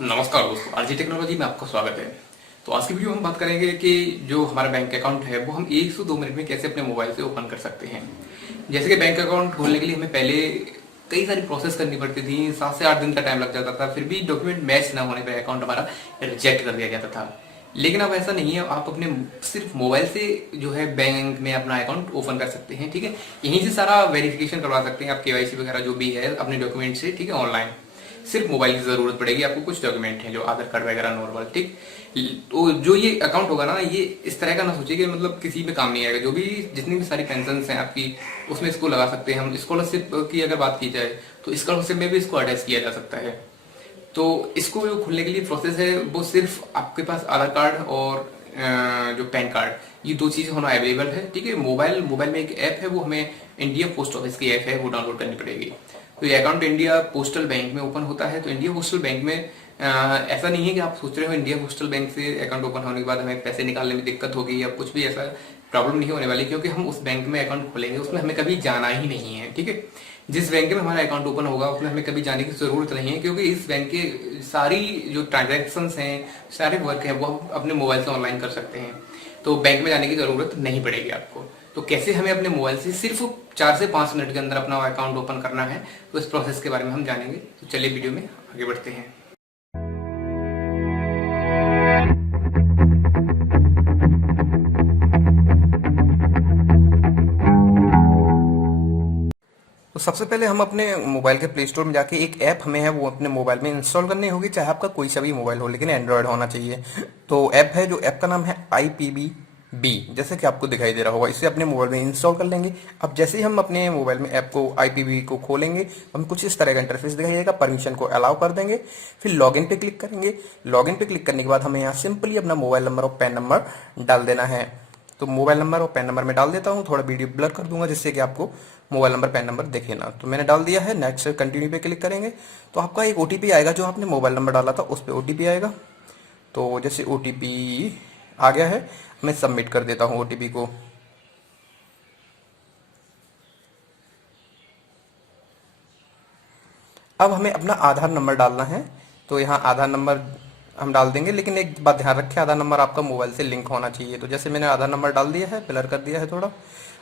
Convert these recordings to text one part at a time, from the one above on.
नमस्कार दोस्तों, RG technology में आपका स्वागत है। तो आज की वीडियो में हम बात करेंगे कि जो हमारा बैंक अकाउंट है वो हम 1 से 2 मिनट में कैसे अपने मोबाइल से ओपन कर सकते हैं। जैसे कि बैंक अकाउंट खोलने के लिए हमें पहले कई सारी प्रोसेस करनी पड़ती थी, 7 से 8 दिन का टाइम लग जाता था, फिर भी डॉक्यूमेंट मैच ना होने पर अकाउंट हमारा रिजेक्ट कर दिया जाता था। लेकिन अब ऐसा नहीं है, आप अपने सिर्फ मोबाइल से जो है बैंक में अपना अकाउंट ओपन कर सकते हैं। ठीक है, यहीं से सारा वेरिफिकेशन करवा सकते हैं आप, केवाईसी वगैरह जो भी है अपने डॉक्यूमेंट से। ठीक है, ऑनलाइन सिर्फ मोबाइल की जरूरत पड़ेगी आपको, कुछ डॉक्यूमेंट हैं जो आधार कार्ड वगैरह नॉर्मल। ठीक, तो जो ये अकाउंट होगा ना, ये इस तरह का ना सोचिए कि मतलब किसी में काम नहीं आएगा। जो भी जितनी भी सारी पेंशन हैं आपकी, उसमें इसको लगा सकते हैं हम। स्कॉलरशिप की अगर बात की जाए तो स्कॉलरशिप में भी इसको अटैच किया जा सकता है। तो इसको जो खुलने के लिए प्रोसेस है वो सिर्फ आपके पास आधार कार्ड और जो पैन कार्ड, ये दो चीजें होना अवेलेबल है। ठीक है, मोबाइल मोबाइल में एक ऐप है, वो हमें इंडिया पोस्ट ऑफिस की ऐप है, वो डाउनलोड करनी पड़ेगी। तो ये अकाउंट इंडिया पोस्टल बैंक में ओपन होता है। तो इंडिया पोस्टल बैंक में ऐसा नहीं है कि आप सोच रहे हो इंडिया पोस्टल बैंक से अकाउंट ओपन होने के बाद हमें पैसे निकालने में दिक्कत होगी या कुछ भी ऐसा प्रॉब्लम नहीं होने वाली, क्योंकि हम उस बैंक में अकाउंट खोलेंगे उसमें हमें कभी जाना ही नहीं है। ठीक है, जिस बैंक में हमारा अकाउंट ओपन होगा उसमें हमें कभी जाने की जरूरत नहीं है, क्योंकि इस बैंक के सारी जो ट्रांजेक्शन हैं, सारे वर्क है, वो हम अपने मोबाइल से ऑनलाइन कर सकते हैं। तो बैंक में जाने की जरूरत नहीं पड़ेगी आपको। तो कैसे हमें अपने मोबाइल से सिर्फ 4 से 5 मिनट के अंदर अपना अकाउंट ओपन करना है, तो इस प्रोसेस के बारे में हम जानेंगे। तो चलिए वीडियो में आगे बढ़ते हैं। तो सबसे पहले हम अपने मोबाइल के प्ले स्टोर में जाके एक ऐप हमें है वो अपने मोबाइल में इंस्टॉल करनी होगी, चाहे आपका कोई सा भी मोबाइल हो, लेकिन एंड्रॉयड होना चाहिए। तो ऐप है, जो ऐप का नाम है IPBB, जैसे कि आपको दिखाई दे रहा होगा। इसे अपने मोबाइल में इंस्टॉल कर लेंगे। अब जैसे ही हम अपने मोबाइल में ऐप को IPBB को खोलेंगे, हम कुछ इस तरह का इंटरफेस दिखाइएगा। परमिशन को अलाउ कर देंगे, फिर लॉगिन पे क्लिक करेंगे। लॉगिन पे क्लिक करने के बाद हमें यहाँ सिंपली अपना मोबाइल नंबर और पैन नंबर डाल देना है। तो मोबाइल नंबर और पैन नंबर में डाल देता हूँ, थोड़ा वीडियो ब्लर कर दूंगा जिससे कि आपको मोबाइल नंबर पैन नंबर दिखे ना। तो मैंने डाल दिया है, नेक्स्ट कंटिन्यू पे क्लिक करेंगे तो आपका एक OTP आएगा, जो आपने मोबाइल नंबर डाला था उस पर OTP आएगा। तो जैसे OTP आ गया है, मैं सबमिट कर देता हूँ OTP को। अब हमें अपना आधार नंबर डालना है। तो यहाँ आधार नंबर हम डाल देंगे, लेकिन एक बात ध्यान रखें, आधार नंबर आपका मोबाइल से लिंक होना चाहिए। तो जैसे मैंने आधार नंबर डाल दिया है, ब्लर कर दिया है थोड़ा।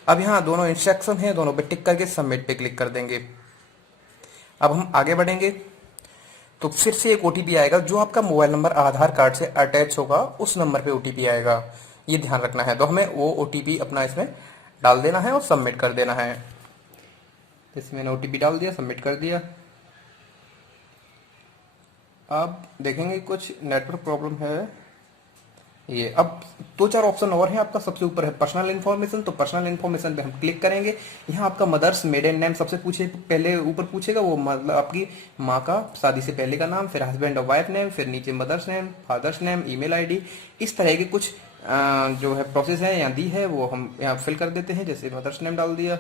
अब यहाँ दोनों इंस्ट्रक्शन है, दोनों पे टिक करके सबमिट पे क्लिक कर देंगे। अब हम आगे बढ़ेंगे तो फिर से एक OTP आएगा, जो आपका मोबाइल नंबर आधार कार्ड से अटैच होगा उस नंबर पे OTP आएगा, ये ध्यान रखना है। तो हमें वो OTP अपना इसमें डाल देना है और सबमिट कर देना है। इसमें मैंने OTP डाल दिया, सबमिट कर दिया। अब देखेंगे कुछ नेटवर्क प्रॉब्लम है ये। अब 2-4 ऑप्शन और हैं, आपका सबसे ऊपर है पर्सनल इन्फॉर्मेशन। तो पर्सनल इन्फॉर्मेशन पे हम क्लिक करेंगे। यहाँ आपका मदर्स मेडन नेम सबसे पहले ऊपर पूछेगा, वो मतलब आपकी माँ का शादी से पहले का नाम, फिर हस्बैंड और वाइफ नेम, फिर नीचे mother's name, father's name, email ID, इस तरह के कुछ जो है प्रोसेस है यहाँ दी है, वो हम यहाँ फिल कर देते हैं। जैसे मदर्स नेम डाल दिया,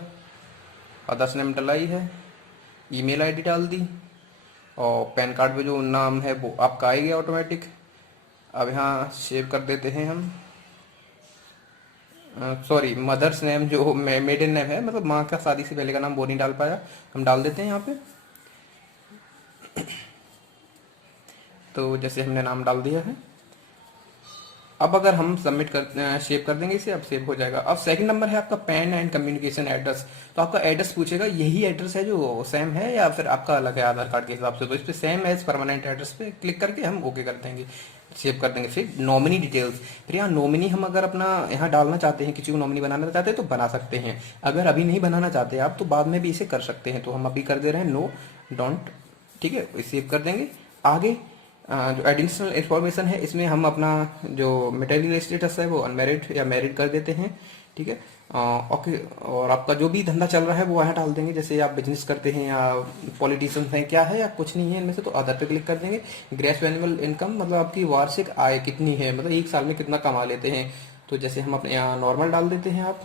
फादर्स नेम डलाई है, ईमेल ID डाल दी, और पैन कार्ड पे जो नाम है वो आपका आ गया ऑटोमेटिक। अब यहाँ सेव कर देते हैं हम। सॉरी, मदर्स नेम जो मेडन नेम है, मतलब माँ का शादी से पहले का नाम वो नहीं डाल पाया, हम डाल देते हैं यहाँ पे। तो जैसे हमने नाम डाल दिया है, अब अगर हम सबमिट कर सेव कर देंगे इसे, अब सेव हो जाएगा। अब सेकंड नंबर है आपका पैन एंड कम्युनिकेशन एड्रेस। तो आपका एड्रेस पूछेगा, यही एड्रेस है जो सेम है या फिर आपका अलग है आधार कार्ड के हिसाब से। तो इस पर सेम एज परमानेंट एड्रेस पे क्लिक करके हम ओके कर देंगे, सेव कर देंगे। फिर नॉमिनी डिटेल्स, फिर यहाँ नॉमिनी हम अगर अपना यहाँ डालना चाहते हैं, किसी को नॉमिनी बनाना चाहते हैं तो बना सकते हैं। अगर अभी नहीं बनाना चाहते आप तो बाद में भी इसे कर सकते हैं। तो हम अभी कर दे रहे हैं नो डोंट। ठीक है, सेव कर देंगे। आगे जो एडिशनल इन्फॉर्मेशन है, इसमें हम अपना जो मैरिटल स्टेटस है वो अनमैरिड या मैरिड कर देते हैं। ठीक है, ओके। और आपका जो भी धंधा चल रहा है वो यहाँ डाल देंगे, जैसे आप बिजनेस करते हैं या पॉलिटिशियन हैं, क्या है या कुछ नहीं है इनमें से, तो अदर पे क्लिक कर देंगे। ग्रेस एनुअल इनकम, मतलब आपकी वार्षिक आय कितनी है, मतलब एक साल में कितना कमा लेते हैं। तो जैसे हम अपने यहाँ नॉर्मल डाल देते हैं आप,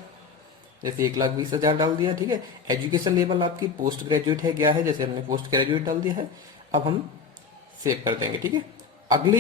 जैसे 1,20,000 डाल दिया। ठीक है, एजुकेशन लेवल आपकी पोस्ट ग्रेजुएट है क्या है, जैसे हमने पोस्ट ग्रेजुएट डाल दिया है। अब हम सेव कर देंगे। ठीक है, अगली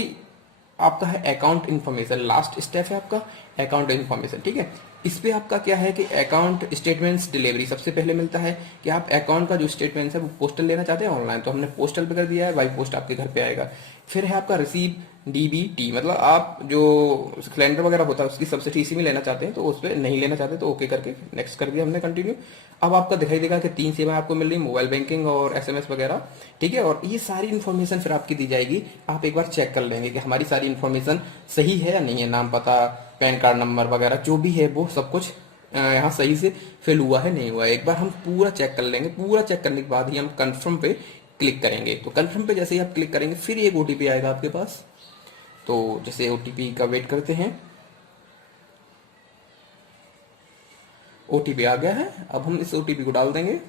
आपका है अकाउंट इन्फॉर्मेशन, लास्ट स्टेप है आपका अकाउंट इन्फॉर्मेशन, ठीक है। इस पे आपका क्या है कि अकाउंट स्टेटमेंट्स डिलीवरी सबसे पहले मिलता है कि आप अकाउंट का जो स्टेटमेंट है वो पोस्टल लेना चाहते हैं ऑनलाइन, तो हमने पोस्टल पे कर दिया है, बाई पोस्ट आपके घर पे आएगा। फिर है आपका रिसीव डीबीटी, मतलब आप जो सिलेंडर वगैरह होता है उसकी सब्सिडी इसी में लेना चाहते हैं, तो उस पर नहीं लेना चाहते तो ओके करके नेक्स्ट कर दिया हमने कंटिन्यू। अब आपका दिखाई देगा कि 3 सेवाएं आपको मिल रही, मोबाइल बैंकिंग और एसएमएस वगैरह, ठीक है। और ये सारी इन्फॉर्मेशन फिर आपकी दी जाएगी, आप एक बार चेक कर लेंगे कि हमारी सारी इन्फॉर्मेशन सही है या नहीं है, नाम पता पैन कार्ड नंबर वगैरह जो भी है वो सब कुछ यहाँ सही से फिल हुआ है नहीं हुआ है, एक बार हम पूरा चेक कर लेंगे। पूरा चेक करने के बाद ही हम कंफर्म पे क्लिक करेंगे। तो कंफर्म पे जैसे ही आप क्लिक करेंगे फिर एक ओटीपी आएगा आपके पास, तो जैसे ओटीपी का वेट करते हैं। ओटीपी आ गया है, अब हम इस ओटीपी को डाल देंगे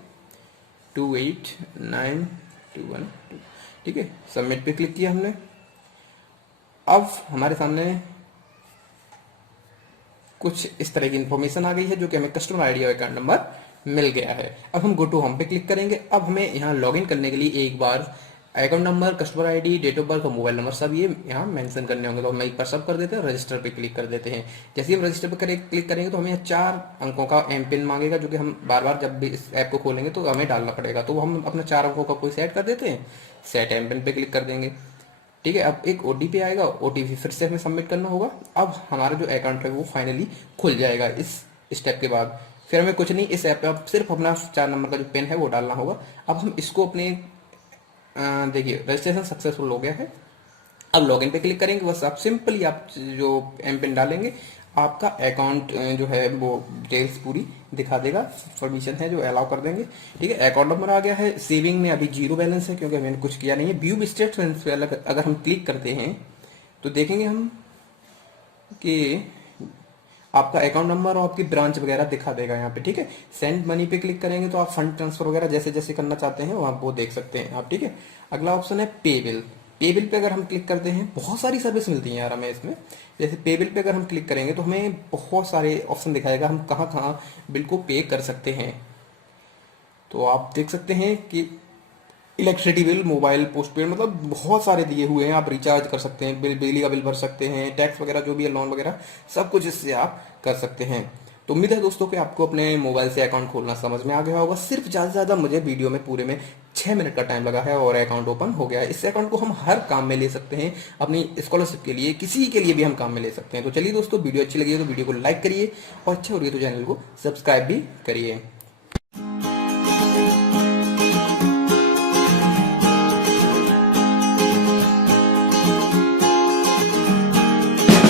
289212, ठीक है। सबमिट पे क्लिक किया हमने। अब हमारे सामने कुछ इस तरह की इंफॉर्मेशन आ गई है जो कि हमें कस्टमर आईडी और अकाउंट नंबर मिल गया है। अब हम गो टू होम पे क्लिक करेंगे। अब हमें यहाँ लॉगिन करने के लिए एक बार account number, customer ID, date of birth और मोबाइल नंबर सब ये यहाँ मेंशन करने होंगे, तो हम एक बार सब कर देते हैं, रजिस्टर पे क्लिक कर देते हैं। जैसे ही हम रजिस्टर पे क्लिक करेंगे तो हमें 4 अंकों का एम पिन मांगेगा, जो कि हम बार बार जब भी इस ऐप को खोलेंगे तो हमें डालना पड़ेगा, तो हम अपना 4 अंकों का कोई सेट कर देते हैं, सेट एम पिन पे क्लिक कर देंगे, ठीक है। अब एक ओटीपी आएगा, ओटीपी फिर से हमें सबमिट करना होगा। अब हमारा जो अकाउंट है वो फाइनली खुल जाएगा इस स्टेप के बाद। फिर हमें कुछ नहीं, इस ऐप पे आप सिर्फ अपना 4 नंबर का जो पिन है वो डालना होगा। अब हम इसको अपने देखिए रजिस्ट्रेशन सक्सेसफुल हो गया है। अब लॉगिन पे क्लिक करेंगे, बस आप सिंपली आप जो एम पिन डालेंगे आपका अकाउंट जो है वो डिटेल्स पूरी दिखा देगा, परमिशन है जो अलाउ कर देंगे, ठीक है। अकाउंट नंबर आ गया है, सेविंग में अभी 0 बैलेंस है क्योंकि मैंने कुछ किया नहीं है। व्यू स्टेटमेंट्स पे अगर हम क्लिक करते हैं तो देखेंगे हम कि आपका अकाउंट नंबर और आपकी ब्रांच वगैरह दिखा देगा यहाँ पे, ठीक है। सेंड मनी पे क्लिक करेंगे तो आप फंड ट्रांसफर वगैरह जैसे जैसे करना चाहते हैं वहां वो देख सकते हैं आप, ठीक है। अगला ऑप्शन है पे बिल। पे बिल पे अगर हम क्लिक करते हैं, बहुत सारी सर्विस मिलती है यार हमें इसमें। जैसे पे बिल पे अगर हम क्लिक करेंगे तो हमें बहुत सारे ऑप्शन दिखाएगा, हम कहाँ कहाँ बिल को पे कर सकते हैं। तो आप देख सकते हैं कि इलेक्ट्रिसिटी बिल, मोबाइल, पोस्टपेड, मतलब बहुत सारे दिए हुए हैं। आप रिचार्ज कर सकते हैं, बिजली का बिल भर सकते हैं, टैक्स वगैरह जो भी है, लोन वगैरह सब कुछ इससे आप कर सकते हैं। तो उम्मीद है दोस्तों कि आपको अपने मोबाइल से अकाउंट खोलना समझ में आ गया होगा। सिर्फ ज़्यादा से ज़्यादा मुझे वीडियो में पूरे में 6 मिनट का टाइम लगा है और अकाउंट ओपन हो गया है। इस अकाउंट को हम हर काम में ले सकते हैं, अपनी स्कॉलरशिप के लिए, किसी के लिए भी हम काम में ले सकते हैं। तो चलिए दोस्तों, वीडियो अच्छी लगी है तो वीडियो को लाइक करिए और अच्छा हो रही है तो चैनल को सब्सक्राइब भी करिए।